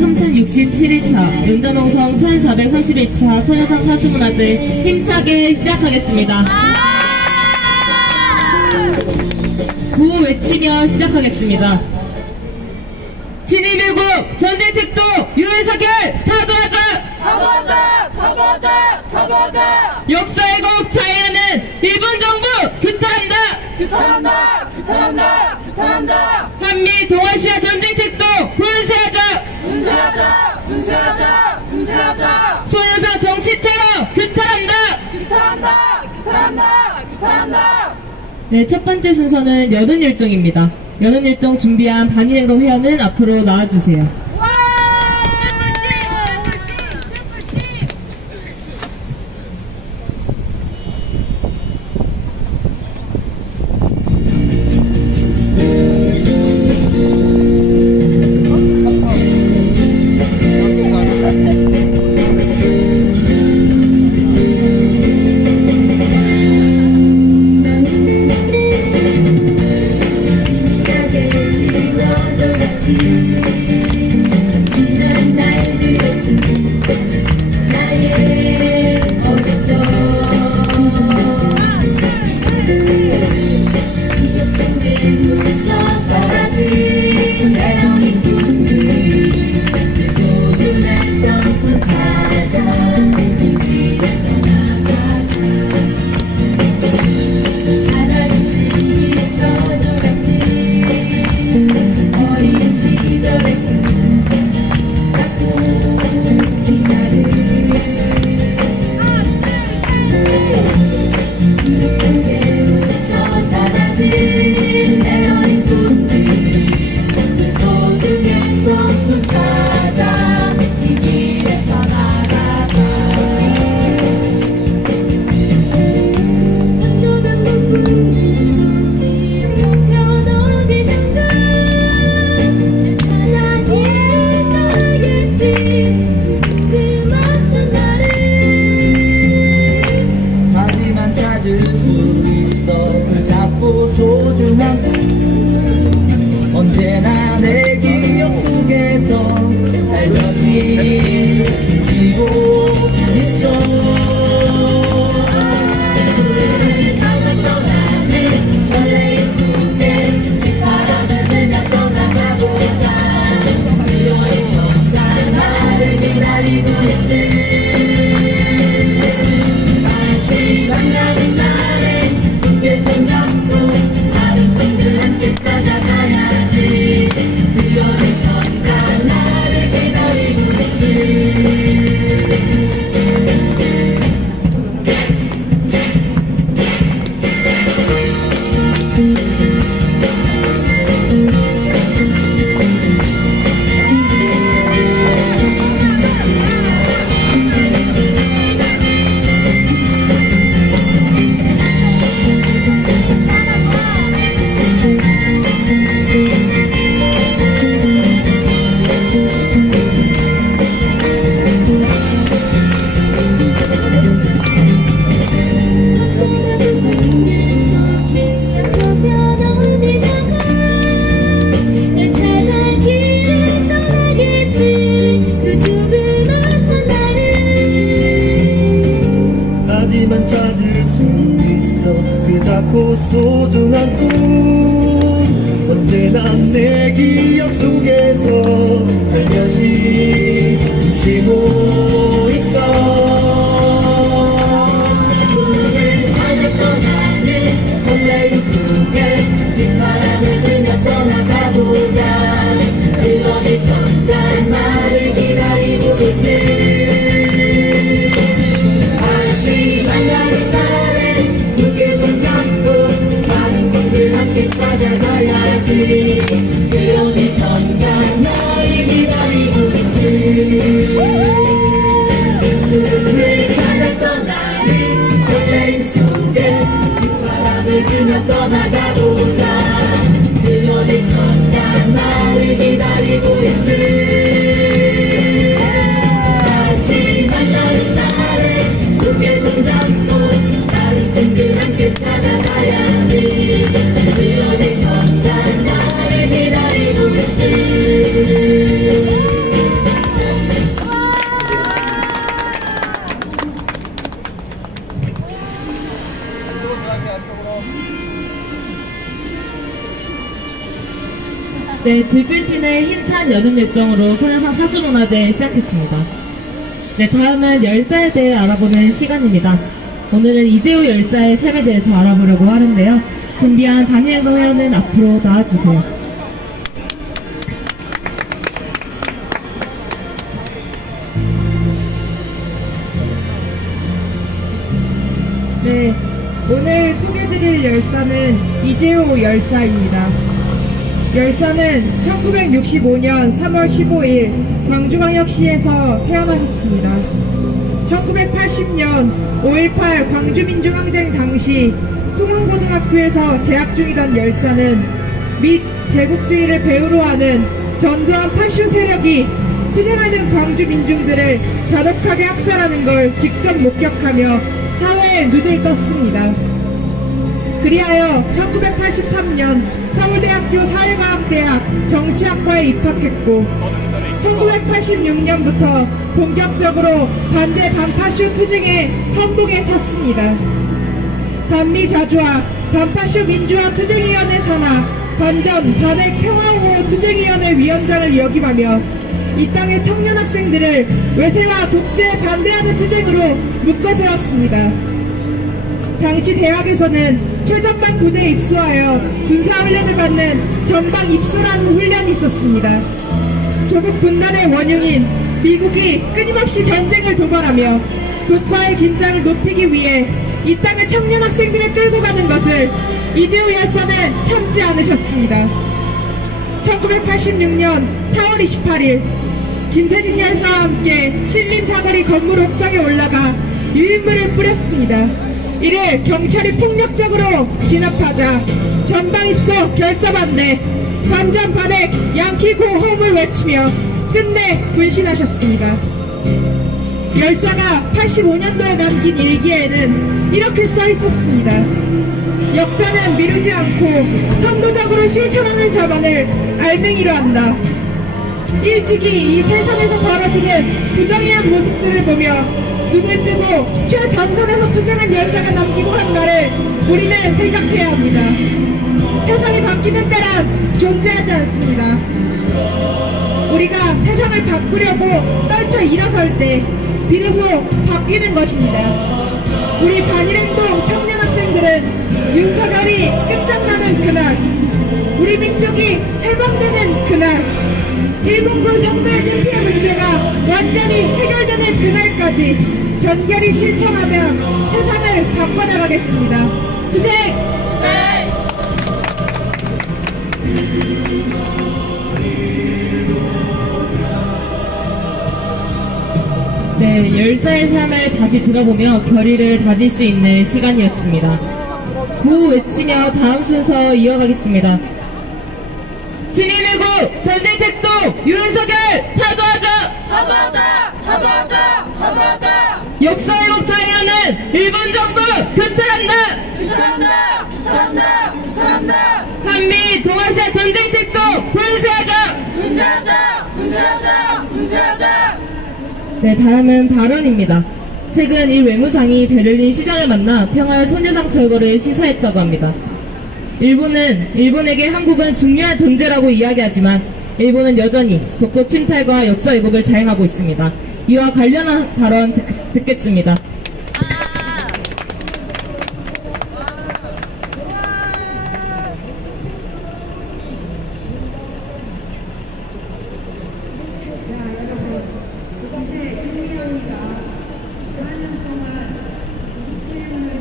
3 탄 67일차 윤전홍성 1431차 소녀상 사수문화제 힘차게 시작하겠습니다. 구호 외치며 시작하겠습니다. 진입일국 전쟁책도 유엔사결 타도하자! 타도하자! 타도하자! 타도하자! 역사의 곡 자해하는 일본 정부 규탄한다! 규탄한다! 규탄한다! 규탄한다! 한미 동아시아 전쟁책도 분쇄하자! 분쇄하자! 분쇄하자! 분쇄하자! 소녀상 정치 테러 규탄한다! 규탄한다! 규탄한다! 규탄한다! 네, 첫 번째 순서는 연은율동입니다. 연은율동 준비한 반일행동 회원은 앞으로 나와주세요. 네, 들끓티는 힘찬 여름 율동으로 소녀상 사수문화제 시작했습니다. 네, 다음은 열사에 대해 알아보는 시간입니다. 오늘은 이재호 열사의 삶에 대해서 알아보려고 하는데요. 준비한 단일행동 회원은 앞으로 나와주세요. 네, 오늘 소개드릴 열사는 이재호 열사입니다. 열사는 1965년 3월 15일 광주광역시에서 태어나셨습니다. 1980년 5.18 광주민주항쟁 당시 송원고등학교에서 재학 중이던 열사는 및 제국주의를 배후로 하는 전두환 파쇼 세력이 투쟁하는 광주 민중들을 잔혹하게 학살하는 걸 직접 목격하며 사회에 눈을 떴습니다. 그리하여 1983년 서울대학교 사회과학대학 정치학과에 입학했고 1986년부터 본격적으로 반제 반파쇼 투쟁의 선봉에 섰습니다. 반미자주화 반파쇼 민주화 투쟁위원회 산하 반전 반핵 평화호호 투쟁위원회 위원장을 역임하며 이 땅의 청년 학생들을 외세와 독재에 반대하는 투쟁으로 묶어세웠습니다. 당시 대학에서는 최전방 부대에 입소하여 군사훈련을 받는 전방 입소라는 훈련이 있었습니다. 조국 분단의 원흉인 미국이 끊임없이 전쟁을 도발하며 북과의 긴장을 높이기 위해 이 땅의 청년 학생들을 끌고 가는 것을 이재호 열사는 참지 않으셨습니다. 1986년 4월 28일 김세진 열사와 함께 신림 사거리 건물 옥상에 올라가 유인물을 뿌렸습니다. 이를 경찰이 폭력적으로 진압하자 전방 입소 결사반대 반전 반핵 양키고 호음을 외치며 끝내 분신하셨습니다. 열사가 85년도에 남긴 일기에는 이렇게 써 있었습니다. 역사는 미루지 않고 선도적으로 실천하는 자만을 알맹이로 한다. 일찍이 이 세상에서 벌어지는 부정의한 모습들을 보며 눈을 뜨고 최전선에서 투쟁한 열사가 남기고 한 말을 우리는 생각해야 합니다. 세상이 바뀌는 때란 존재하지 않습니다. 우리가 세상을 바꾸려고 떨쳐 일어설 때 비로소 바뀌는 것입니다. 우리 반일행동 청년 학생들은 윤석열이 끝장나는 그날, 우리 민족이 해방되는 그날, 일본군 성노예제 피해 문제가 완전히 해결되는 그날까지 견결히 실천하며 세상을 바꿔나가겠습니다. 투쟁! 네, 열사의 삶을 다시 들어보며 결의를 다질 수 있는 시간이었습니다. 구호 외치며 다음 순서 이어가겠습니다. 진입일구 전쟁택도 윤석열 타도하자! 타도하자! 타도하자! 타도하자! 역사 왜곡자이하는 일본 정부 규탄한다! 규탄한다! 규탄한다! 규탄한다! 한미 동아시아 전쟁택도 분쇄하자! 분쇄하자! 분쇄하자! 분쇄하자! 네, 다음은 발언입니다. 최근 이 외무상이 베를린 시장을 만나 평화의 소녀상 철거를 시사했다고 합니다. 일본에게 한국은 중요한 존재라고 이야기하지만 일본은 여전히 독도 침탈과 역사 왜곡을 자행하고 있습니다. 이와 관련한 발언 듣겠습니다.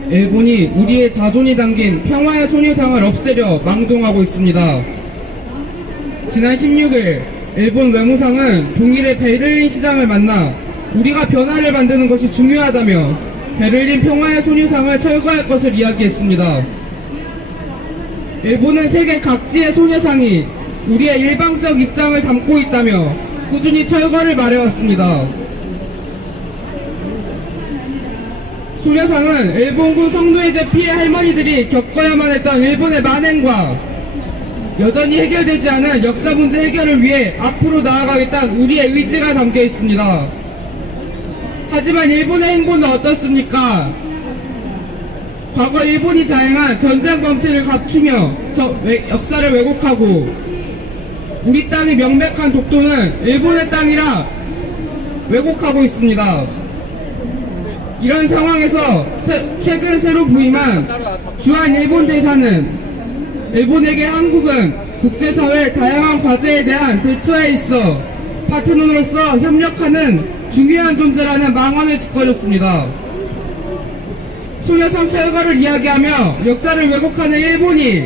일본이 우리의 자존이 담긴 평화의 소녀상을 없애려 망동하고 있습니다. 지난 16일 일본 외무상은 동일의 베를린 시장을 만나 우리가 변화를 만드는 것이 중요하다며 베를린 평화의 소녀상을 철거할 것을 이야기했습니다. 일본은 세계 각지의 소녀상이 우리의 일방적 입장을 담고 있다며 꾸준히 철거를 말해왔습니다. 소녀상은 일본군 성노예제 피해 할머니들이 겪어야만 했던 일본의 만행과 여전히 해결되지 않은 역사 문제 해결을 위해 앞으로 나아가겠다는 우리의 의지가 담겨 있습니다. 하지만 일본의 행보는 어떻습니까? 과거 일본이 자행한 전쟁 범죄를 감추며 역사를 왜곡하고 우리 땅의 명백한 독도는 일본의 땅이라 왜곡하고 있습니다. 이런 상황에서 최근 새로 부임한 주한 일본 대사는 일본에게 한국은 국제사회 다양한 과제에 대한 대처에 있어 파트너로서 협력하는 중요한 존재라는 망언을 짓거렸습니다. 소녀상 철거를 이야기하며 역사를 왜곡하는 일본이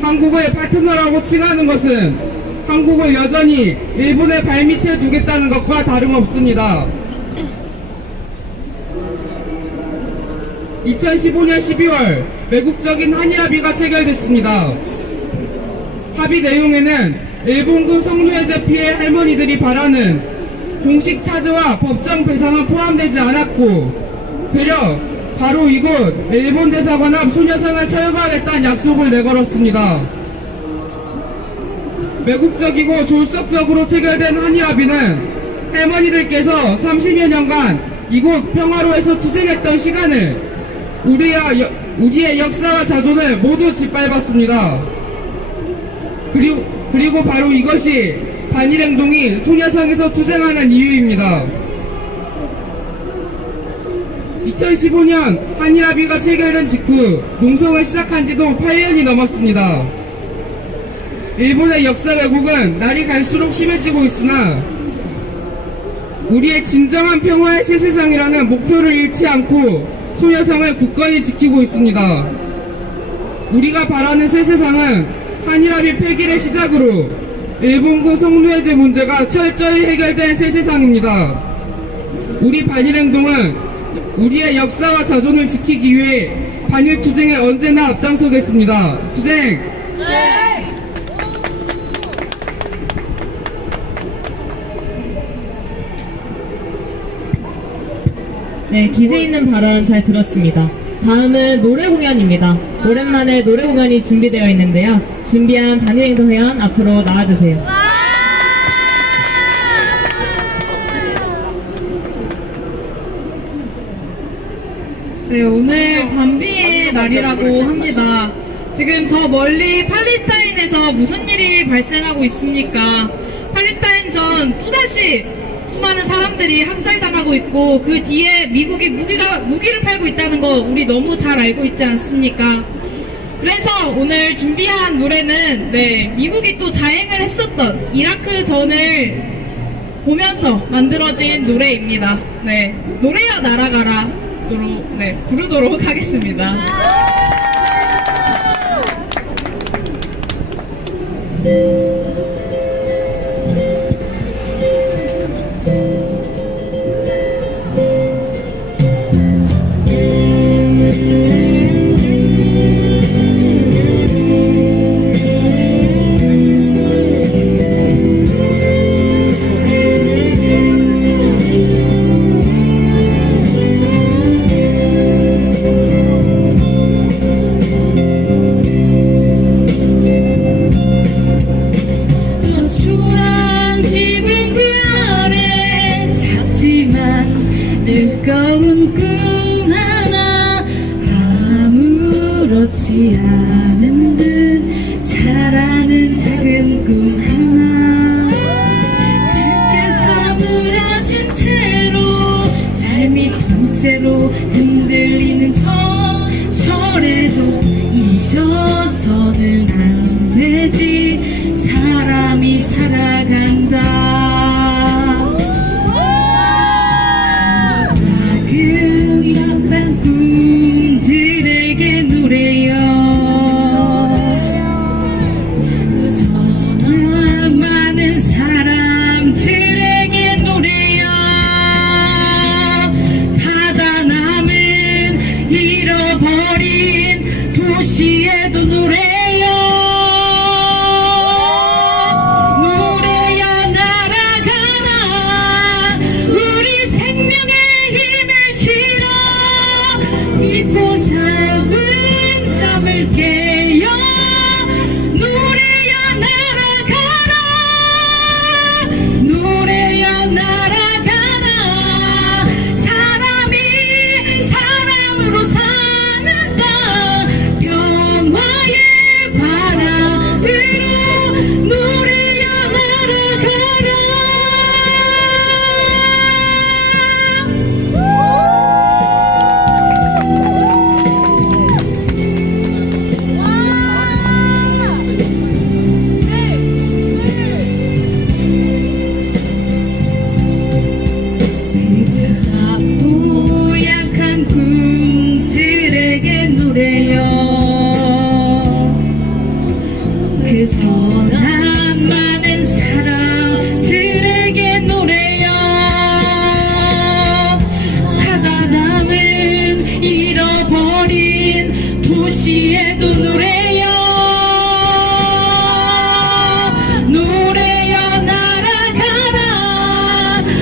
한국을 파트너라고 칭하는 것은 한국을 여전히 일본의 발밑에 두겠다는 것과 다름없습니다. 2015년 12월 외국적인 한일합의가 체결됐습니다. 합의 내용에는 일본군 성노예제 피해 할머니들이 바라는 공식 차지와 법정 배상은 포함되지 않았고 되려 바로 이곳 일본 대사관 앞 소녀상을 철거하겠다는 약속을 내걸었습니다. 외국적이고 졸속적으로 체결된 한일합의는 할머니들께서 30여 년간 이곳 평화로에서 투쟁했던 시간을 우리의 역사와 자존을 모두 짓밟았습니다. 그리고 바로 이것이 반일행동이 소녀상에서 투쟁하는 이유입니다. 2015년 한일합의가 체결된 직후 농성을 시작한 지도 8년이 넘었습니다. 일본의 역사 왜곡은 날이 갈수록 심해지고 있으나 우리의 진정한 평화의 새 세상이라는 목표를 잃지 않고 소녀상을 굳건히 지키고 있습니다. 우리가 바라는 새 세상은 한일합의 폐기를 시작으로 일본군 성노예제 문제가 철저히 해결된 새 세상입니다. 우리 반일행동은 우리의 역사와 자존을 지키기 위해 반일 투쟁에 언제나 앞장서겠습니다. 투쟁! 네, 기세 있는 발언 잘 들었습니다. 다음은 노래 공연입니다. 오랜만에 노래 공연이 준비되어 있는데요. 준비한 반일행동 회원 앞으로 나와주세요. 네, 오늘 반비의 날이라고 합니다. 지금 저 멀리 팔레스타인에서 무슨 일이 발생하고 있습니까? 팔레스타인전 또다시 수많은 사람들이 학살당하고 있고 그 뒤에 미국이 무기를 팔고 있다는 거 우리 너무 잘 알고 있지 않습니까? 그래서 오늘 준비한 노래는 미국이 또 자행을 했었던 이라크 전을 보면서 만들어진 노래입니다. 노래야 날아가라 부르도록 하겠습니다. 뜨거운 꿈 하나 아무렇지 않은 듯 자라는 작은 꿈 하나 밖에서 무너진 채로 삶이 통째로 흔들리는 저래도 잊어서는 안 되지 사람이 살아간다 꿈들에게 노래요 더 많은 사람들에게 노래요 다단함을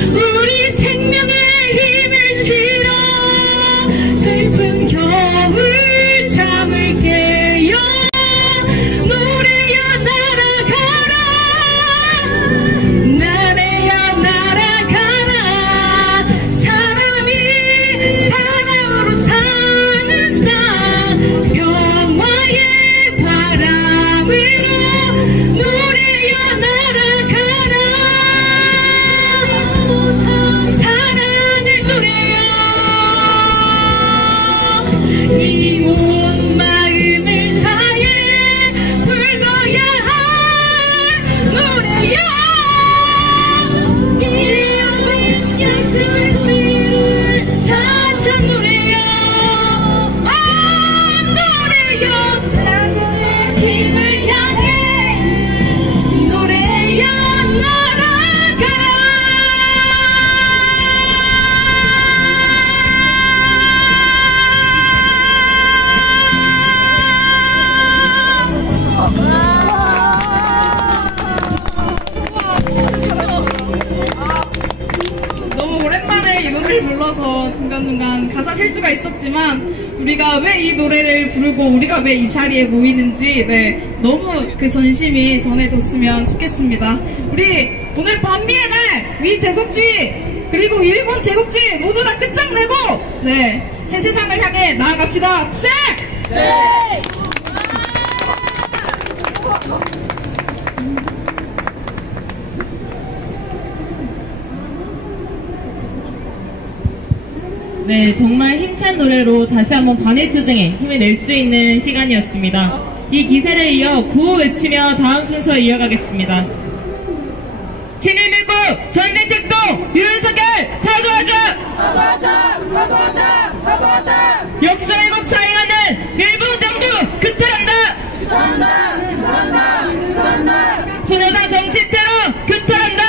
우리 생명의 힘을 실어 깊은 겨울 잠을 깨요 노래야 날아가라 나래야 날아가라 사람이 사랑으로 사는 땅 평화의 바람으로 노래야 날아가라 사랑을 노래요 이 온 마음을 다해 불러야 할 노래야 이 어린 양심의 소리를 찾아 노래요 아 노래요 자신의 힘을 향해 노래야 날아가라 너무 오랜만에 이 노래를 불러서 중간중간 가사 실수가 있었지만 우리가 왜 이 노래를 부르고 우리가 왜 이 자리에 모이는지 너무 그 전심이 전해졌으면 좋겠습니다. 우리 오늘 반미의 날 미 제국주의 그리고 일본 제국주의 모두 다 끝장내고 새 세상을 향해 나아갑시다. 투쟁! 네, 정말 힘찬 노래로 다시 한번 반일투쟁에 힘을 낼 수 있는 시간이었습니다. 이 기세를 이어 구호 외치며 다음 순서 이어가겠습니다. 친일 밀고 전쟁 책동 윤석열 다 도와줘! 역사 왜곡 자행하는 일본 정부 규탄한다! 소녀상 정치 테러 규탄한다!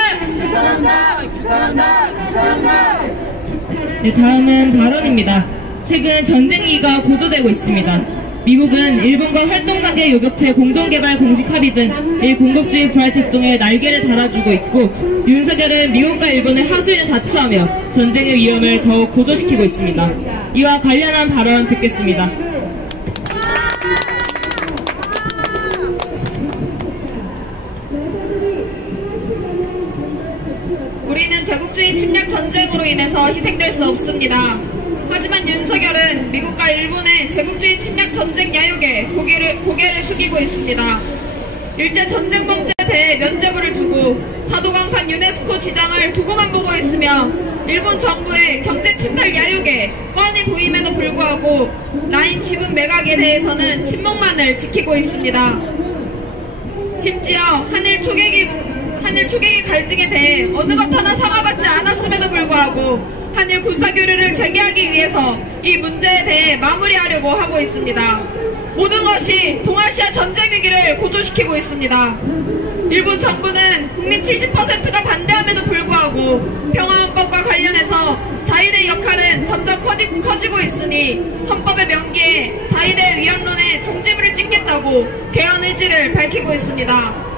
네, 다음은 발언입니다. 최근 전쟁 위기가 고조되고 있습니다. 미국은 일본과 활동단계 요격체 공동개발 공식 합의 등 일공격주의 부활책동에 날개를 달아주고 있고 윤석열은 미국과 일본의 하수인을 자초하며 전쟁의 위험을 더욱 고조시키고 있습니다. 이와 관련한 발언 듣겠습니다. 우리는 제국주의 침략 전쟁으로 인해서 희생될 수 없습니다. 하지만 윤석열은 미국과 일본의 제국주의 침략 전쟁 야욕에 고개를 숙이고 있습니다. 일제 전쟁 범죄에 대해 면죄부를 주고 사도강산 유네스코 지장을 두고만 보고 있으며 일본 정부의 경제 침탈 야욕에 뻔히 보임에도 불구하고 라인 지분 매각에 대해서는 침묵만을 지키고 있습니다. 심지어 한일 초계기 갈등에 대해 어느 것 하나 사과받지 않았음에도 불구하고 한일 군사교류를 재개하기 위해서 이 문제에 대해 마무리하려고 하고 있습니다. 모든 것이 동아시아 전쟁 위기를 고조시키고 있습니다. 일본 정부는 국민 70%가 반대함에도 불구하고 평화헌법과 관련해서 자위대 역할은 점점 커지고 있으니 헌법의 명기에 자위대 위헌론에 종지부를 찍겠다고 개헌 의지를 밝히고 있습니다.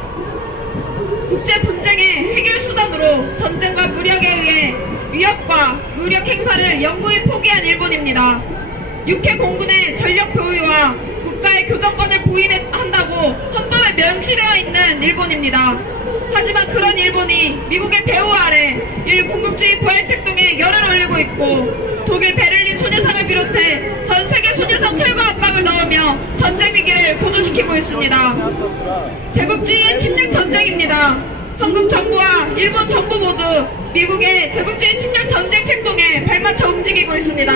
국제 분쟁의 해결 수단으로 전쟁과 무력에 의해 위협과 무력 행사를 영구히 포기한 일본입니다. 육해 공군의 전력 보유와 국가의 교정권을 부인한다고 헌법에 명시되어 있는 일본입니다. 하지만 그런 일본이 미국의 배후 아래 일군국주의 부활책동에 열을 올리고 있고 독일 베를린 소녀상을 비롯해 전 세계 소녀상 철거 압박을 넣으며 전쟁 위기를 고조시키고 있습니다. 제국주의의 침략 전쟁입니다. 한국 정부와 일본 정부 모두 미국의 제국주의 침략 전쟁 책동에 발맞춰 움직이고 있습니다.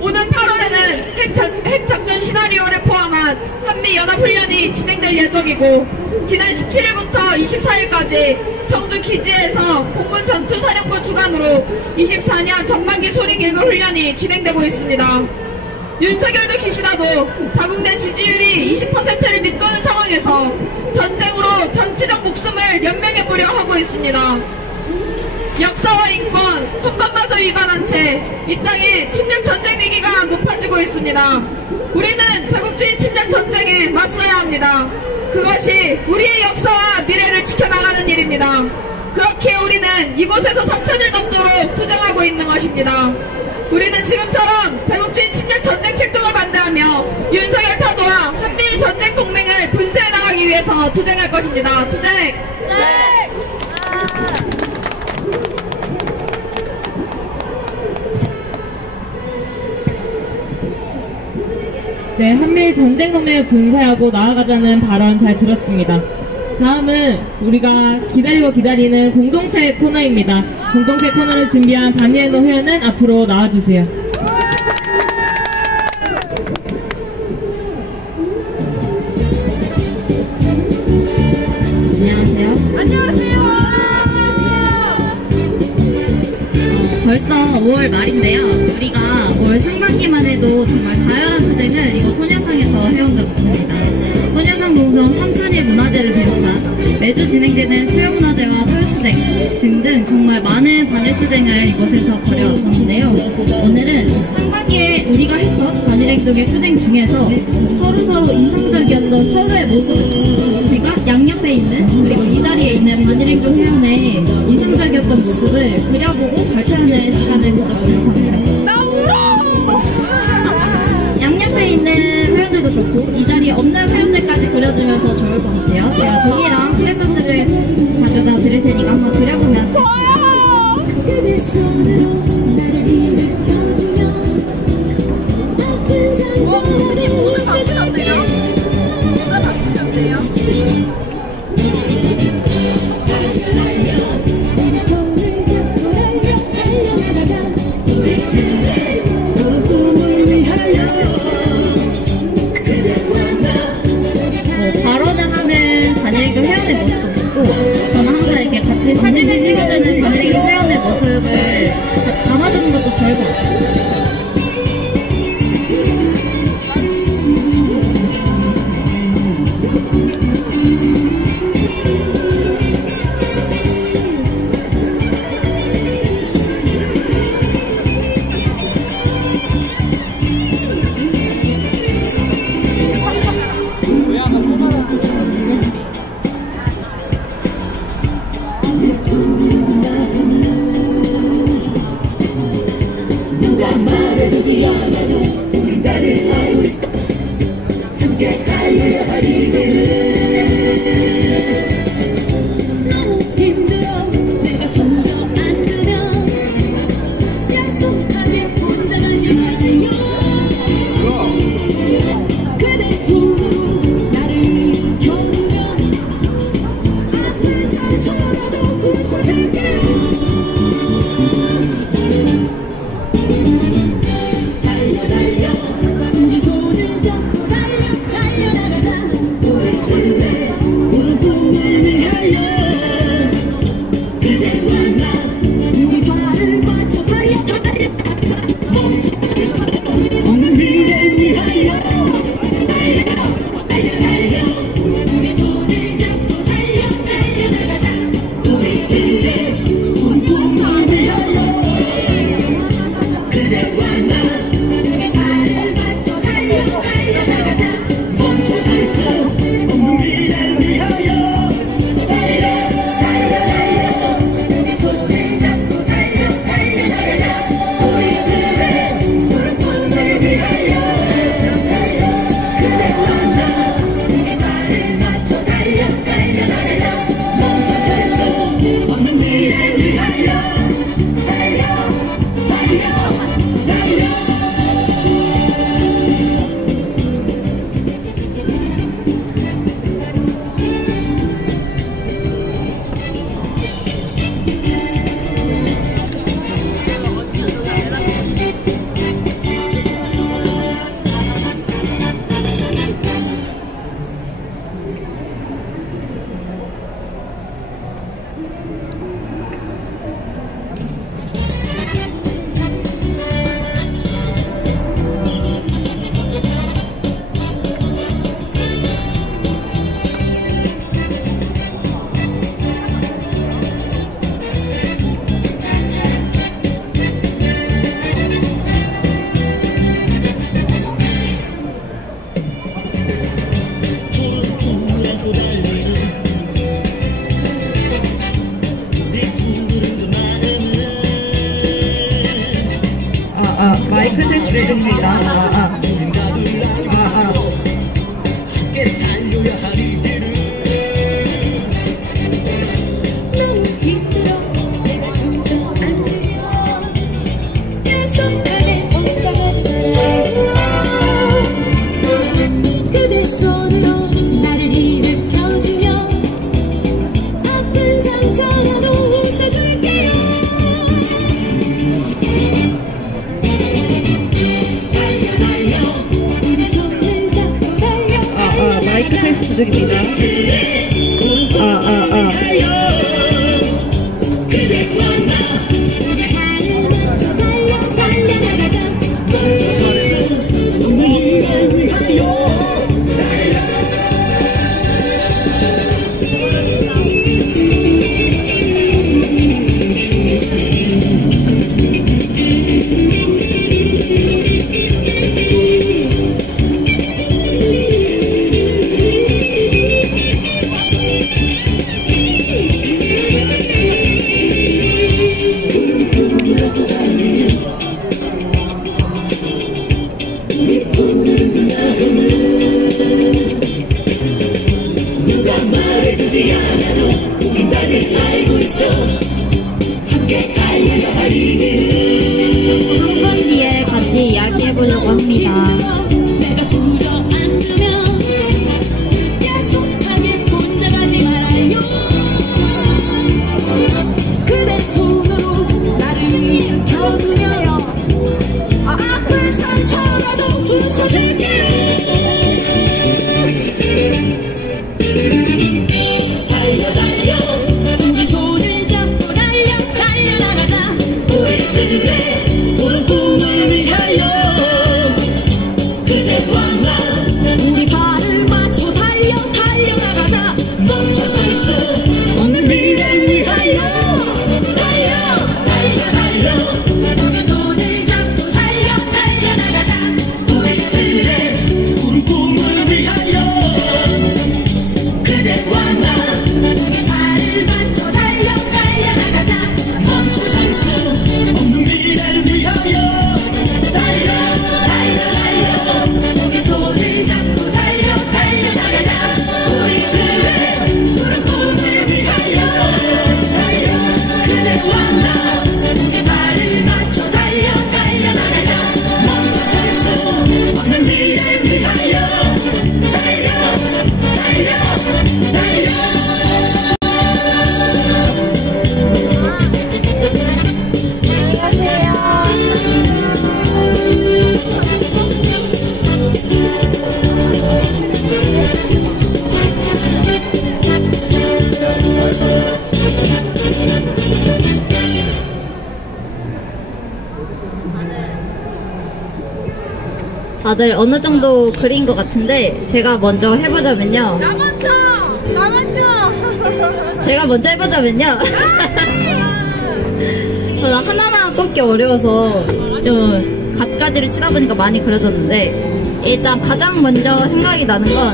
오는 8월에는 핵작전 시나리오를 포함한 한미연합훈련이 진행될 예정이고 지난 17일부터 24일까지 청주 기지에서 공군 전투사령부 주관으로 24년 전반기 소링일급 훈련이 진행되고 있습니다. 윤석열도 기시다도 자국내 지지율이 20%를 밑도는 상황에서 전쟁으로 정치적 목숨을 연명해보려 하고 있습니다. 역사와 인권, 헌법마저 위반한 채 이 땅에 침략 전쟁 위기가 높아지고 있습니다. 우리는 제국주의 침략 전쟁에 맞서야 합니다. 그것이 우리의 역사와 미래를 지켜나가는 일입니다. 그렇기에 우리는 이곳에서 3,000일 넘도록 투쟁하고 있는 것입니다. 우리는 지금처럼 제국주의 침략 전쟁 책동을 반대하며 윤석열 타도와 한미일 전쟁 동맹을 분쇄해 나가기 위해서 투쟁할 것입니다. 투쟁! 네, 한미일 전쟁 동맹을 분쇄하고 나아가자는 발언 잘 들었습니다. 다음은 우리가 기다리고 기다리는 공동체 코너입니다. 공동체 코너를 준비한 단일도 회원은 앞으로 나와주세요. 안녕하세요. 벌써 5월 말인데요. 우리가 올 상반기만 해도 정말 다양한 투쟁을 이곳 소녀상에서 해온 것 같습니다. 소녀상 동성 3,000일 문화제를 비롯한 매주 진행되는 수요문화제와 토요투쟁 등등 정말 많은 반일투쟁을 이곳에서 벌여왔었는데요. 오늘은 상반기에 우리가 했던 반일행동의 투쟁 중에서 서로서로 인상적이었던 서로의 모습을 우리가 양옆에 있는 그리고 이 자리에 있는 반일행동 회원의 인상적이었던 모습을 그려보고 발표하는 시간을 가져보려고 합니다. 나 울어! 양옆에 있는 회원들도 좋고 이 자리에 없는 회원들까지 그려주면 더 좋을 것 같아요. 제가 종이랑 플랫카드를 가져다 드릴 테니까 한번 그려보면 그대 손으로 나를 일으켜주며 따뜻한 저녁에 모두 바꾸셨네요? 모두 바꾸셨네요? 손을 잡고 달려나가자 우리들의 꿈을 위하여 발언을 하는 반일행동 회원의 모습도 있고 저는 항상 이렇게 같이 사진을 찍어주는 반일행동 회원의 모습을 같이 담아주는 것도 좋을 것 같아요. 누가 말해주지 않아도 우린 다들 알고 있어 함께 달려야 할 일들을 너무 힘들어 내가 좀 더 안 그면 약속하게 혼자 가지 말아요 그대 손으로 나를 일으켜주면 아픈 상처라도 웃어줄게요 달려라 마이크 테스트 중입니다. 너무 힘들어 내가 주저앉으면 약속하네 혼자 가지 말아요 그대 손으로 나를 일으켜주며 아픈 상처라도 웃어줄게요 달려 달려 우리 손을 잡고 달려 마이크 테스트 중입니다. 한 번 뒤에 같이 이야기해보려고 합니다. 내가 주저앉으면 약속하게 혼자 가지 말아요 그대 손으로 나를 일으켜주며 아픈 상처라도 웃어줄게요 달려 달려 우리 손을 잡고 달려 달려나가자 우리들의 푸른 꿈을 위하여 그대와 나 우리 발을 맞춰 달려 달려나가자 멈춰설 수 없는 미래를 위하여 달려 달려 달려 우리 손을 잡고 달려 달려나가자 우리들의 푸른 꿈을 위하여 그대와 나 우리 발을 맞춰 달려 달려나가자 멈춰설 수 없는 미래를 위하여 달려 달려 달려 우리 손을 잡고 달려 달려나가자 우리들의 푸른 꿈을 위하여 달려 그대와 나 우리 발을 맞춰 달려 달려나가자 멈춰설 수 없는 미래를 위하여 달려 달려 달려 다들 어느 정도 그린 것 같은데 제가 먼저 해보자면요. 나 먼저! 제가 먼저 해보자면요. 저는 하나만 꼽기 어려워서 좀 갖가지를 치다 보니까 많이 그려졌는데 일단 가장 먼저 생각이 나는 건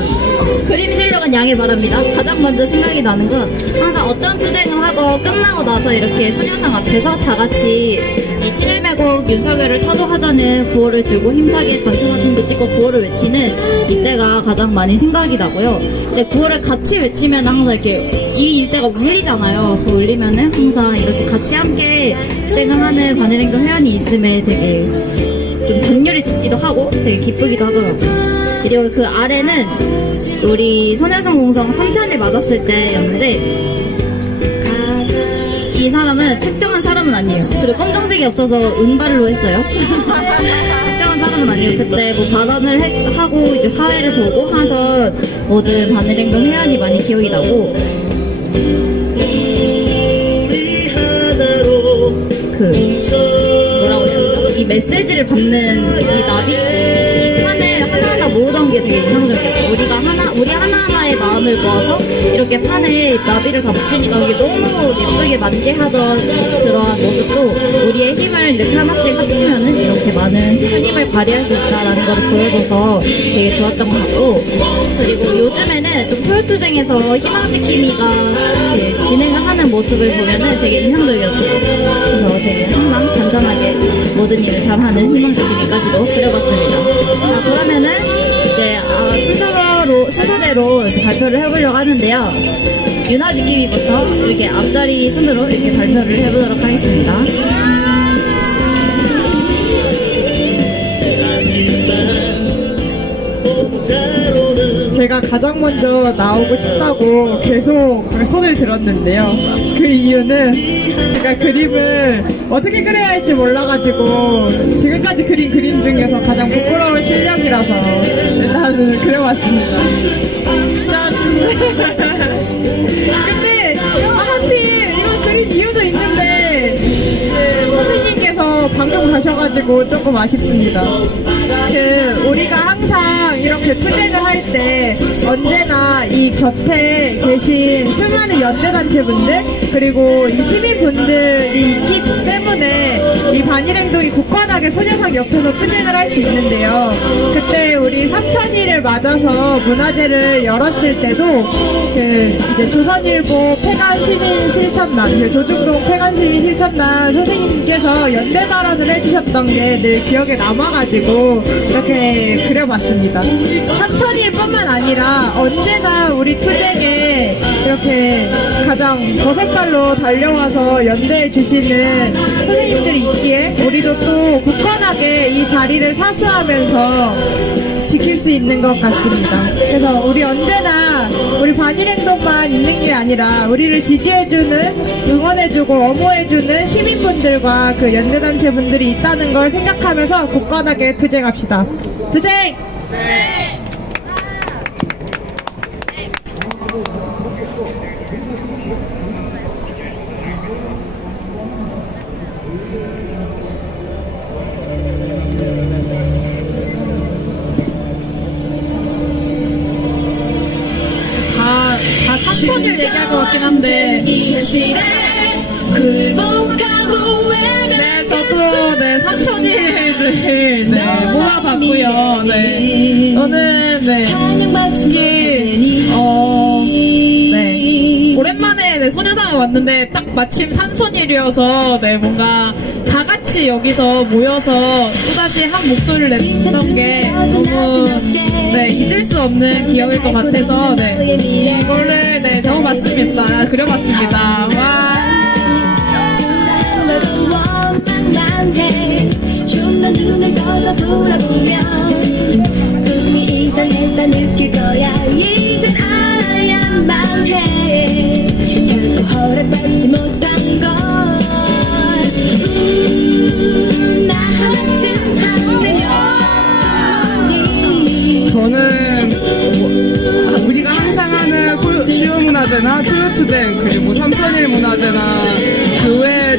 그림 실력은 양해 바랍니다. 가장 먼저 생각이 나는 건 항상 어떤 투쟁을 하고 끝나고 나서 이렇게 소녀상 앞에서 다 같이 이 7.1매국 윤석열을 타도하자는 구호를 들고 힘차게 단체 사진도 찍고 구호를 외치는 이때가 가장 많이 생각이 나고요. 근데 구호를 같이 외치면 항상 이렇게 이 일대가 울리잖아요. 그 울리면은 항상 이렇게 같이 함께 투쟁을 하는 바늘행동 회원이 있음에 되게 좀 정열이 돋기도 하고 되게 기쁘기도 하더라고요. 그리고 그 아래는 우리 소녀상 공성 3찬을 맞았을 때였는데 이 사람은 특정한 사람은 아니에요. 그리고 검정색이 없어서 은발로 했어요. 특정한 사람은 아니에요. 그때 뭐 발언을 하고 이제 사회를 보고 하던 모든 바늘행동 회원이 많이 기억이 나고 뭐라고 해야 되죠? 이 메시지를 받는 이 나비? 이 판을 하나하나 모으던 게 되게 인상적이었어요. 우리 하나하나의 마음을 모아서 이렇게 판에 나비를 다 붙이니까 이게 너무 예쁘게 만개하던 그러한 모습도 우리의 힘을 이렇게 하나씩 합치면은 이렇게 많은 큰 힘을 발휘할 수 있다라는 걸 보여줘서 되게 좋았던 것 같고, 그리고 요즘에는 좀 토요투쟁에서 희망지킴이가 이렇게 진행을 하는 모습을 보면은 되게 인상적이었어요. 그래서 되게 항상 간단하게 모든 모든 일을 잘하는 희망지킴이까지도 그려봤습니다. 그러면은 이제 순서대로 이제 발표를 해보려고 하는데요. 유나지킴이부터 이렇게 앞자리 순으로 이렇게 발표를 해보도록 하겠습니다. 제가 가장 먼저 나오고 싶다고 계속 손을 들었는데요. 그 이유는 제가 그림을 어떻게 그려야 할지 몰라가지고 지금까지 그린 그림 중에서 가장 부끄러운 실력이라서 일단은 그려봤습니다. 짠! 근데 하필 이걸 그린 이유도 있는데 선생님께서 방금 가셔가지고 조금 아쉽습니다. 우리가 항상 이렇게 투쟁을 할 때 언제나 이 곁에 계신 수많은 연대단체분들 그리고 이 시민분들이 있기 때문에 이 반일행동이 굳건하게 소녀상 옆에서 투쟁을 할 수 있는데요. 그때 우리 3,000일을 맞아서 문화제를 열었을 때도 이제 조선일보 폐간시민실천단, 조중동 폐간시민실천단 선생님께서 연대 발언을 해주셨던 게 늘 기억에 남아가지고 이렇게 그려봤습니다. 3,000일 뿐만 아니라 언제나 우리 투쟁에 이렇게 가장 거센발로 달려와서 연대해 주시는 선생님들이 있기에 우리도 또 굳건하게 이 자리를 사수하면서 지킬 수 있는 것 같습니다. 그래서 우리 언제나 우리 반일행동만 있는 게 아니라 우리를 지지해주는, 응원해주고 엄호해주는 시민분들과 그 연대단체 분들이 있다는 걸 생각하면서 굳건하게 투쟁합시다. 투쟁! 네. 다 3,000일 얘기할 것 같긴 한데. 네, 저도 3,000일을 모아봤고요. 네. 저는 오랜만에 소녀상에 왔는데 딱 마침 3,000일이어서 뭔가 다 같이 여기서 모여서 또다시 한 목소리를 냈던 게 너무 잊을 수 없는 기억일 것 같아서 이거를 적어봤습니다. 그려봤습니다. 와. 좀 더 눈을 떠서 돌아보면 꿈이 이상했다 느낄 거야. 이젠 알아야만 해. 결코 허락받지 못한 걸. 나 하나쯤 한다면. 저는 우리가 항상 하는 수요문화제나 토요투쟁 그리고 3,000일 문화제나 그 외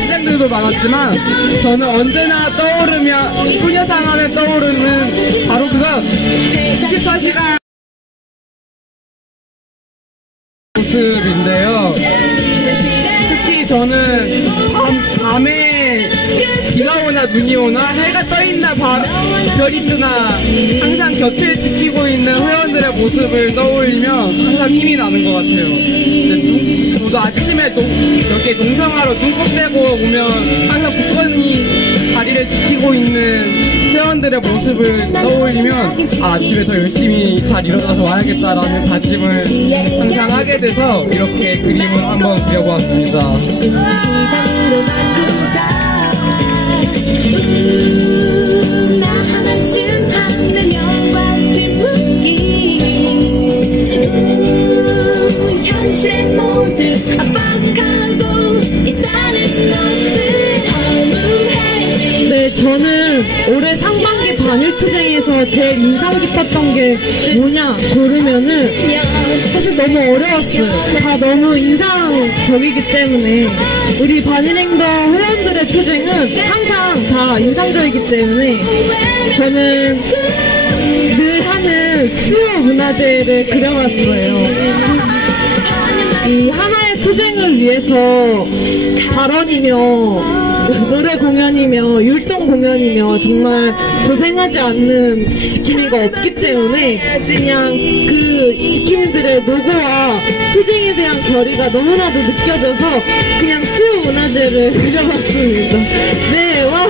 투쟁들도 많았지만 저는 언제나 떠오르면 소녀상 하면 떠오르는 바로 그건 24시간 모습인데요. 특히 저는 밤에 비가 오나 눈이 오나 해가 떠있나 별이 뜨나 항상 곁을 지키고 있는 회원들의 모습을 떠올리면 항상 힘이 나는 것 같아요. 저도 아침에 여기 농성하러 눈꽃 떼고 오면 항상 굳건히 자리를 지키고 있는 회원들의 모습을 떠올리면 아침에 더 열심히 잘 일어나서 와야겠다라는 다짐을 항상 하게 돼서 이렇게 그림을 한번 그려보았습니다. 나 하나쯤 한다면 같은 분위기 현실의 모두 압박하고 있다는 것을 허무해지. 네, 저는 올해 상반기 반일투쟁에서 제일 인상 깊었던 게 뭐냐 고르면은 사실 너무 어려웠어요. 다 너무 인상적이기 때문에 우리 반일행동 회원들의 투쟁은 항상 다 인상적이기 때문에 저는 늘 하는 수요 문화제를 그려봤어요. 이 하나의 투쟁을 위해서 발언이며 노래 공연이며 율동 공연이며 정말 고생하지 않는 지킴이가 없기 때문에 그냥 그 지킴이들의 노고와 투쟁에 대한 결의가 너무나도 느껴져서 그냥 수요 문화제를 그려봤습니다. 네, 와,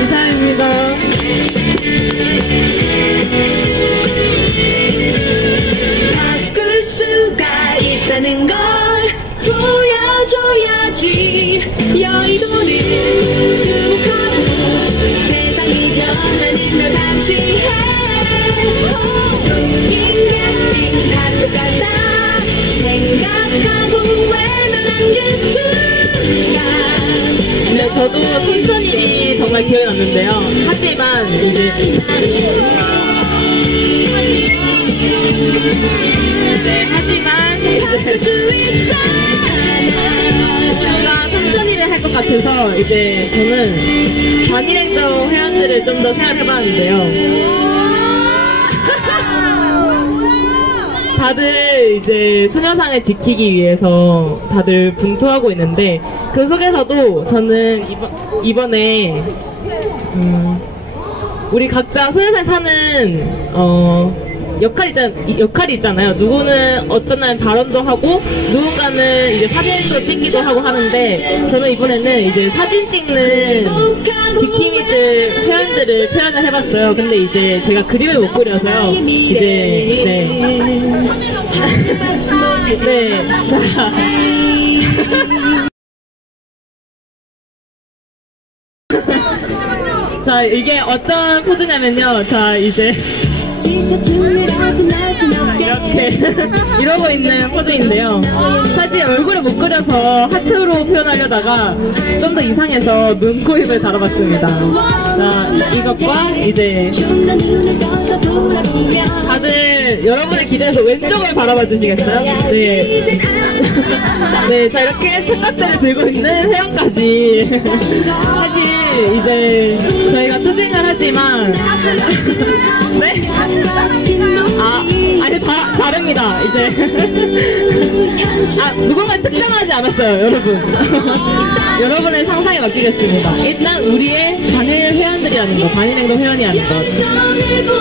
이상입니다. 바꿀 수가 있다는 걸 보여줘야지. 여의도를 수복하고 세상이 변하는 걸 감시해. 인간이 다 똑같다 생각하고 외면한 그 순간. 네, 저도 3,000일이 정말 기억이 났는데요. 하지만 이제 우리가 3,000일을 할 것 같아서 이제 저는 반일행동 회원들을 좀 더 생각해봤는데요. 다들 이제 소녀상을 지키기 위해서 다들 분투하고 있는데 그 속에서도 저는 이번에 우리 각자 소녀상에 사는 역할이 있잖아요. 누구는 어떤 날은 발언도 하고 누군가는 이제 사진도 찍기도 하고 하는데 저는 이번에는 이제 사진 찍는 지킴이들 회원들을 표현을 해봤어요. 근데 이제 제가 그림을 못 그려서요. 이제 네. 자, 이게 어떤 포즈냐면요. 자, 이제 이렇게 이러고 있는 포즈인데요. 사실 얼굴을 못 그려서 하트로 표현하려다가 좀 더 이상해서 눈, 코, 입을 달아봤습니다. 자, 이것과 이제 다들 여러분의 기준에서 왼쪽을 바라봐 주시겠어요? 네. 네, 자, 이렇게 생각들을 들고 있는 회원까지. 사실 이제 저희가 투쟁을 하지만 네? 아니 다릅니다. 이제 누군가 특정하지 않았어요, 여러분. 여러분의 상상에 맡기겠습니다. 일단 우리의 반일 회원들이라는 것, 반일행동 회원이라는 것.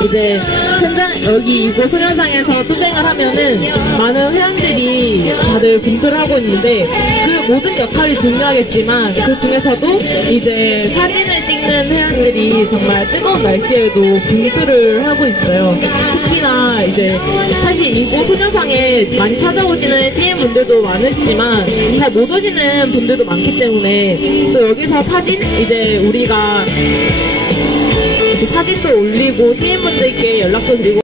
이제 현장 여기 이곳 소녀상에서 투쟁을 하면은 많은 회원들이 다들 분투를 하고 있는데 그 모든 역할이 중요하겠지만 그 중에서도 이제 사진을 찍는 회원들이 정말 뜨거운 날씨에도 분투를 하고 있어요. 특히나 이제 사실 이곳 소녀상에 많이 찾아오시는 시민분들도 많으시지만 잘 못 오시는 분들도 많기 때문에 또 여기서 사진 이제 우리가 사진도 올리고 시민분들께 연락도 드리고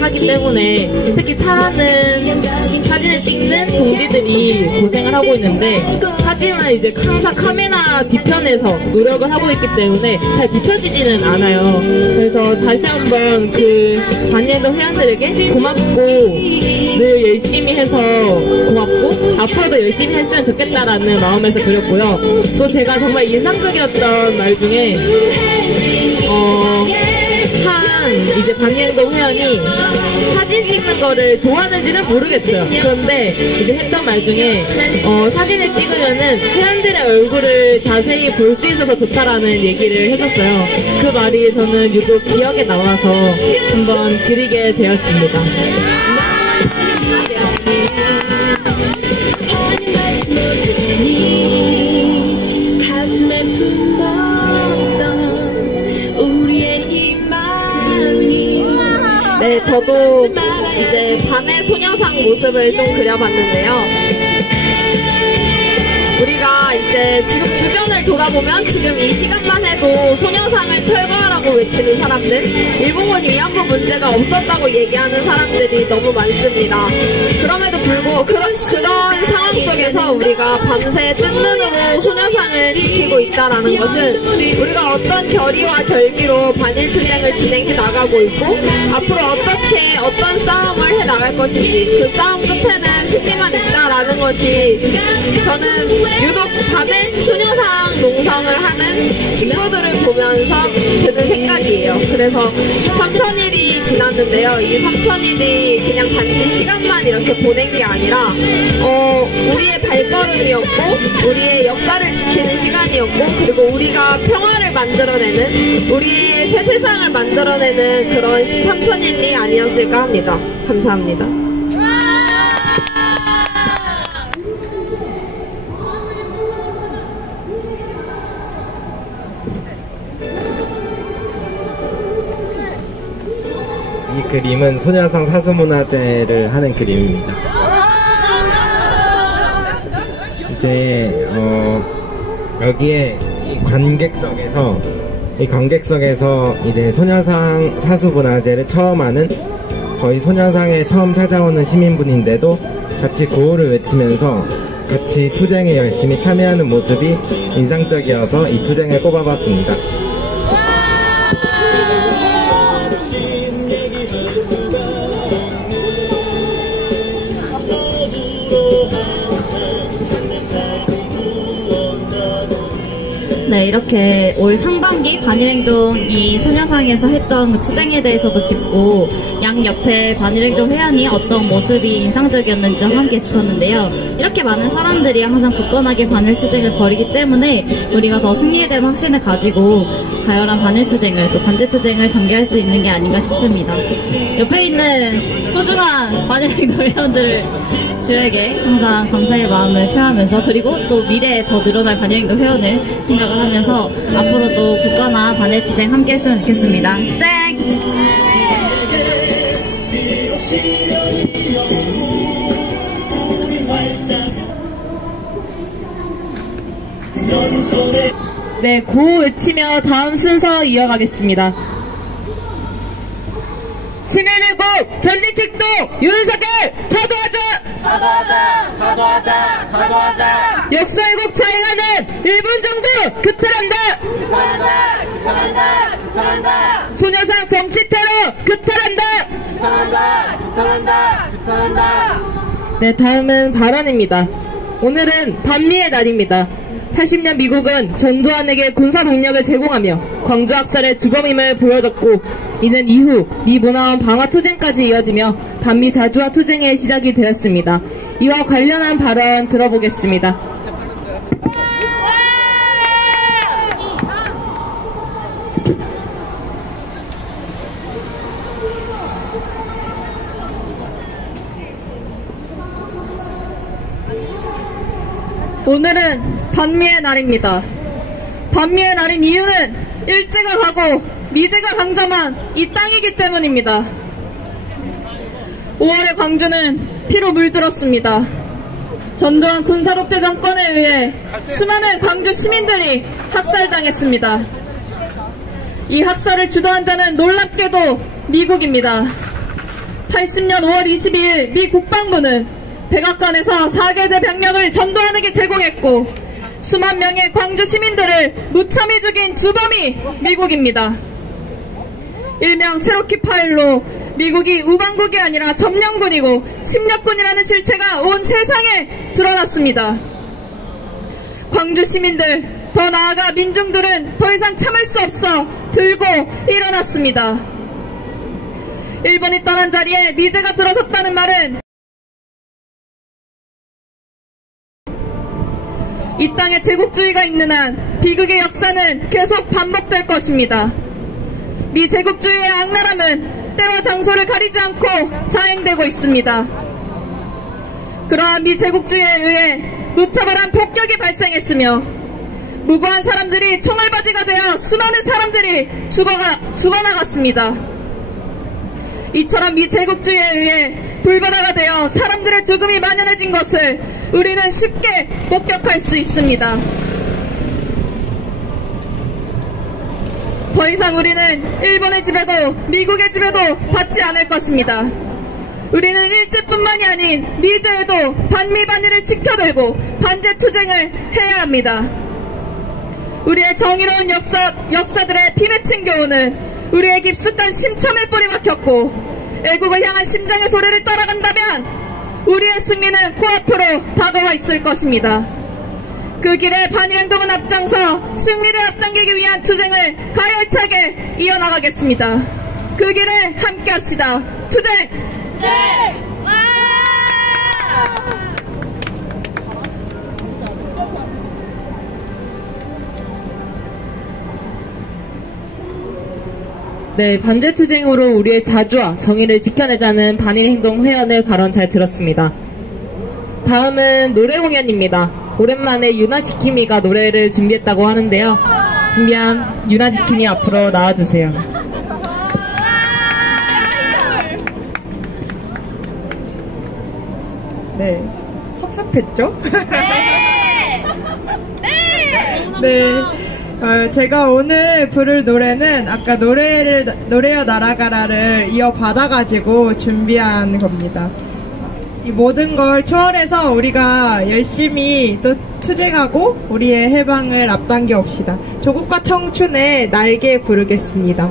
하기 때문에 특히 차라는 사진을 찍는 동지들이 고생을 하고 있는데 하지만 이제 항상 카메라 뒤편에서 노력을 하고 있기 때문에 잘 비춰지지는 않아요. 그래서 다시 한번 그 반일행동 회원들에게 고맙고 늘 열심히 해서 고맙고 앞으로도 열심히 했으면 좋겠다라는 마음에서 그렸고요. 또 제가 정말 인상적이었던 말 중에 이제 반일행동 회원이 사진 찍는 거를 좋아하는지는 모르겠어요. 그런데 이제 했던 말 중에 사진을 찍으면은 회원들의 얼굴을 자세히 볼 수 있어서 좋다라는 얘기를 했었어요. 그 말이 저는 유독 기억에 남아서 한번 그리게 되었습니다. 네, 저도 이제 반의 소녀상 모습을 좀 그려봤는데요. 우리가 이제 지금 주변을 돌아보면 지금 이 시간만 해도 소녀상을 철거하라고 외치는 사람들, 일본군 위안부 문제가 없었다고 얘기하는 사람들이 너무 많습니다. 그럼에도 불구하고 그런 상황 속에서 우리가 밤새 뜬 눈으로 소녀상을 지키고 있다라는 것은 우리가 어떤 결의와 결기로 반일투쟁을 진행해 나가고 있고 앞으로 어떻게 어떤 싸움을 해 나갈 것인지 그 싸움 끝에는 승리만 있다라는 것이 저는 유독 밤에 소녀상 농성을 하는 친구들을 보면서 드는 생각이에요. 그래서 3,000일이 지났는데요. 이 3,000일이 그냥 단지 시간만 이렇게 보낸 게 아니라 우리의 발걸음 시간이었고 우리의 역사를 지키는 시간이었고 그리고 우리가 평화를 만들어내는 우리의 새 세상을 만들어내는 그런 3천일이 아니었을까 합니다. 감사합니다. 이 그림은 소녀상 사수문화제를 하는 그림입니다. 이제 여기에 이 관객석에서 이제 소녀상 사수문화제를 처음 하는 거의 소녀상에 처음 찾아오는 시민분인데도 같이 구호를 외치면서 같이 투쟁에 열심히 참여하는 모습이 인상적이어서 이 투쟁을 꼽아봤습니다. 네, 이렇게 올 상반기 반일행동이 소녀상에서 했던 그 투쟁에 대해서도 짚고 양옆에 반일행동 회원이 어떤 모습이 인상적이었는지 함께 짚었는데요. 이렇게 많은 사람들이 항상 굳건하게 반일투쟁을 벌이기 때문에 우리가 더 승리에 대한 확신을 가지고 가열한 반일투쟁을 또 반제투쟁을 전개할 수 있는 게 아닌가 싶습니다. 옆에 있는 소중한 반일행동 회원들에게 항상 감사의 마음을 표하면서 그리고 또 미래에 더 늘어날 반일행동 회원을 생각을 하면서 앞으로도 굳건한 반일투쟁 함께 했으면 좋겠습니다. 투쟁! 네, 구호 외치며 다음 순서 이어가겠습니다. 11.19 전쟁책도 윤석열 타도하자! 역사 왜곡 자행하는 일본 정부 규탄한다! 소녀상 정치 테러 규탄한다! 네, 다음은 발언입니다. 오늘은 반미의 날입니다. 80년 미국은 전두환에게 군사동력을 제공하며 광주 학살의 주범임을 보여줬고 이는 이후 미 문화원 방화 투쟁까지 이어지며 반미 자주화 투쟁의 시작이 되었습니다. 이와 관련한 발언 들어보겠습니다. 오늘은 반미의 날입니다. 반미의 날인 이유는 일제가 가고 미제가 강점한 이 땅이기 때문입니다. 5월의 광주는 피로 물들었습니다. 전두환 군사독재 정권에 의해 수많은 광주 시민들이 학살당했습니다. 이 학살을 주도한 자는 놀랍게도 미국입니다. 80년 5월 22일 미 국방부는 백악관에서 4계대 병력을 전두환에게 제공했고 수만 명의 광주 시민들을 무참히 죽인 주범이 미국입니다. 일명 체로키 파일로 미국이 우방국이 아니라 점령군이고 침략군이라는 실체가 온 세상에 드러났습니다. 광주 시민들, 더 나아가 민중들은 더 이상 참을 수 없어 들고 일어났습니다. 일본이 떠난 자리에 미제가 들어섰다는 말은 이 땅에 제국주의가 있는 한 비극의 역사는 계속 반복될 것입니다. 미 제국주의의 악랄함은 때와 장소를 가리지 않고 자행되고 있습니다. 그러한 미 제국주의에 의해 무차별한 폭격이 발생했으며 무고한 사람들이 총알바지가 되어 수많은 사람들이 죽어나갔습니다. 이처럼 미 제국주의에 의해 불바다가 되어 사람들의 죽음이 만연해진 것을 우리는 쉽게 목격할 수 있습니다. 더 이상 우리는 일본의 지배도 미국의 지배도 받지 않을 것입니다. 우리는 일제뿐만이 아닌 미제에도 반미반의를 지켜들고 반제투쟁을 해야 합니다. 우리의 정의로운 역사들의 피맺힌 교훈은 우리의 깊숙한 심참에 뿌리박혔고 애국을 향한 심장의 소리를 따라간다면 우리의 승리는 코앞으로 다가와 있을 것입니다. 그 길에 반일행동은 앞장서 승리를 앞당기기 위한 투쟁을 가열차게 이어나가겠습니다. 그 길에 함께합시다. 투쟁! 네, 반제투쟁으로 우리의 자주와 정의를 지켜내자는 반일행동 회원의 발언 잘 들었습니다. 다음은 노래 공연입니다. 오랜만에 유나지킴이가 노래를 준비했다고 하는데요. 준비한 유나지킴이 앞으로 나와주세요. 네, 섭섭했죠? 네. 제가 오늘 부를 노래는 아까 노래여 날아가라를 이어받아가지고 준비한 겁니다. 이 모든 걸 초월해서 우리가 열심히 또 투쟁하고 우리의 해방을 앞당겨 옵시다. 조국과 청춘의 날개 부르겠습니다.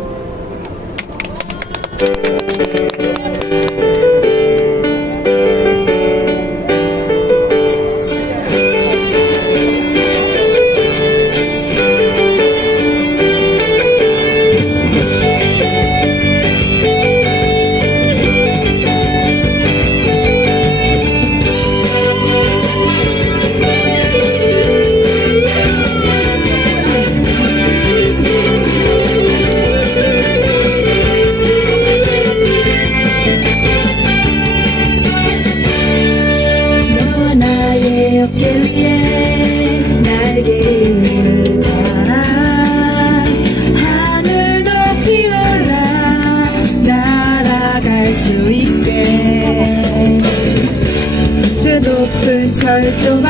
철조망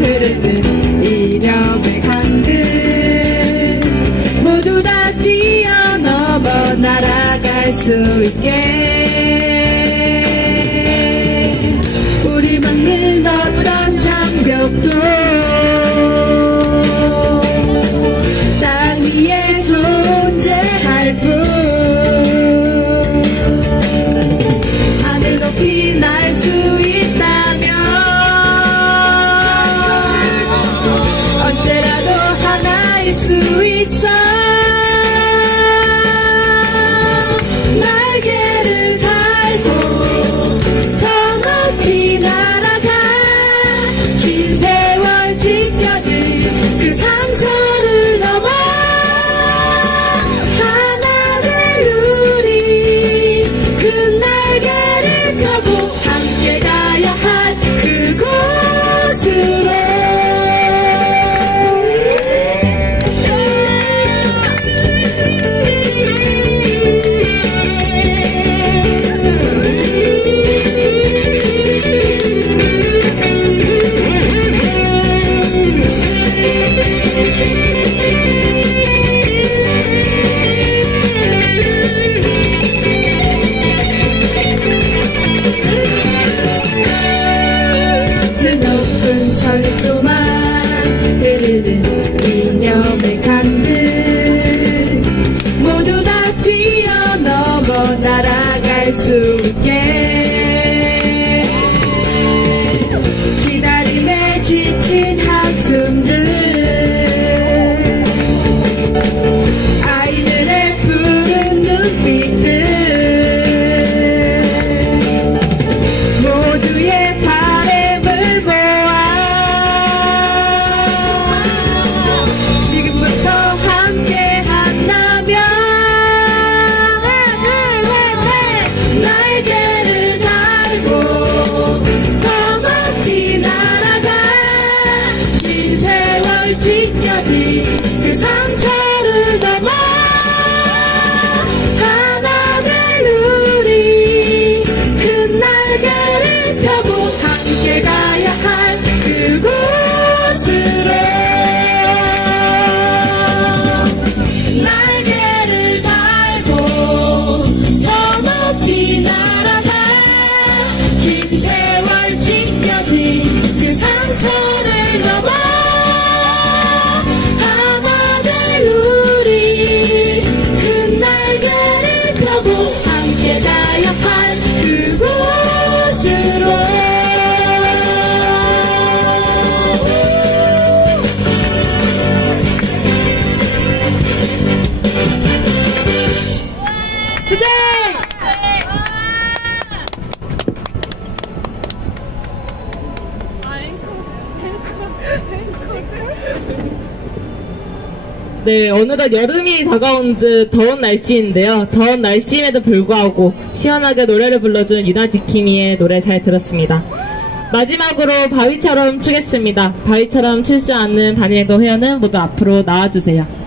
흐르는 이념의 강들 모두 다 뛰어넘어 날아갈 수 있게 우리 막는 어떤 장벽도 땅 위에 존재할 뿐 하늘 높이 날 수 있다면 언제라도 하나일 수 있어 날개를 달고 더 높이 날아가 긴 세월 지켜진 그 상처를 넘어 하나 될 우리 그 날개를 펴고 함께 가야 할 그곳으로 그 높은 철조망 흐르는 이념의 강들 모두 다 뛰어넘어 날아갈 수 있게 기다림에 지친 한숨들 아이들의 푸른 눈빛들 모두의 바램을 모아 지금부터 함께 한다면 날개를 달고 더 높이 날아가 긴 세월 지켜진 그 상처를 넘어 하나 될 우리 그 날개를 펴고 함께 가야 할 그곳으로 날개를 달고 더 높이 날아가 긴 세월 지켜진 그 상처를 넘어 하나 될 우리 그 날개를 펴고 함께 가야 할 그곳으로 투쟁! 네, 어느덧 여름이 다가온 듯 더운 날씨인데요. 더운 날씨임에도 불구하고 시원하게 노래를 불러준 유나지킴이의 노래 잘 들었습니다. 마지막으로 바위처럼 추겠습니다. 바위처럼 출 줄 아는 반일도 회원은 모두 앞으로 나와주세요.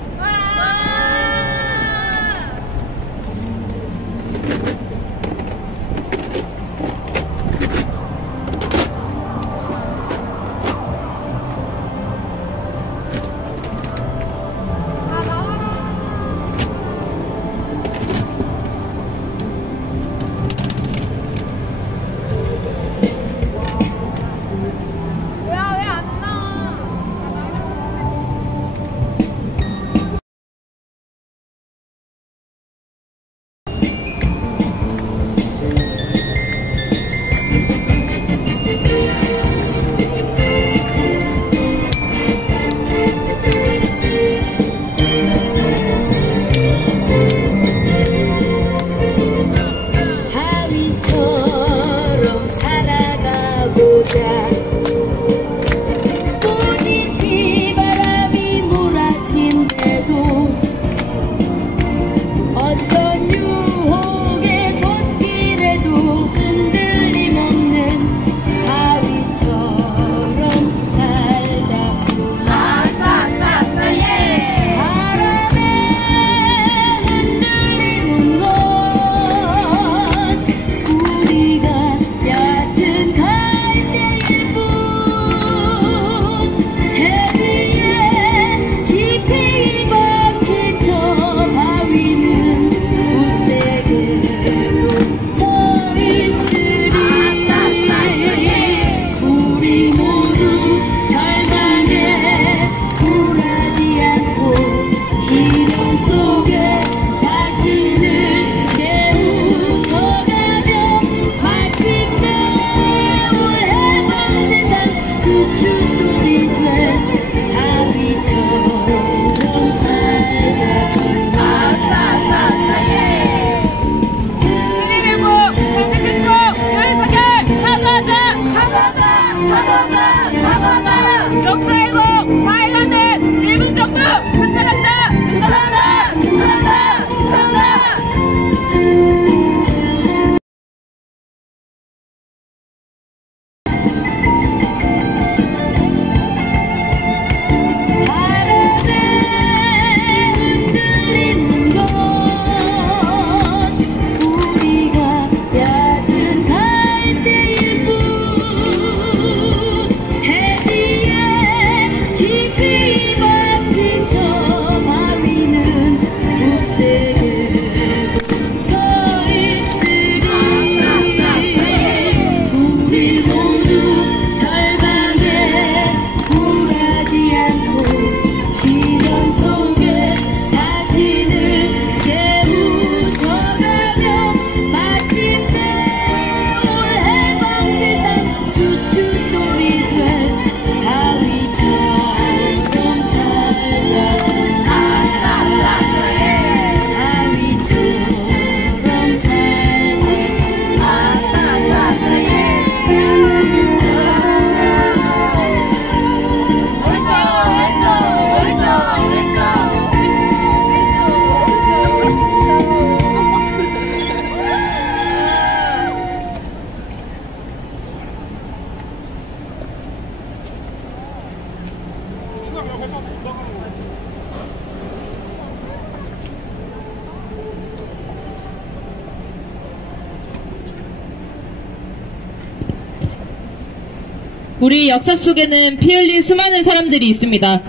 우리 역사 속에는 피 흘린 수많은 사람들이 있습니다.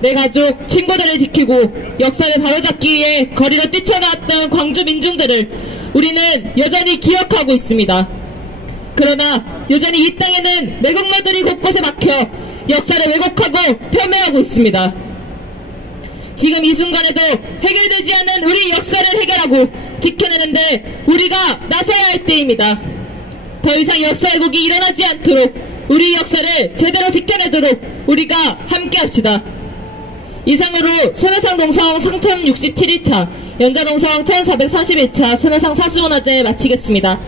내 가족, 친구들을 지키고 역사를 바로잡기 위해 거리로 뛰쳐나왔던 광주 민중들을 우리는 여전히 기억하고 있습니다. 그러나 여전히 이 땅에는 매국노들이 곳곳에 막혀 역사를 왜곡하고 폄훼하고 있습니다. 지금 이 순간에도 해결되지 않은 우리 역사를 해결하고 지켜내는데 우리가 나서야 할 때입니다. 더 이상 역사 왜곡이 일어나지 않도록 우리 역사를 제대로 지켜내도록 우리가 함께합시다. 이상으로 손해상 동성 3067일차, 연자동성 1431차 손해상 사수문화제 마치겠습니다.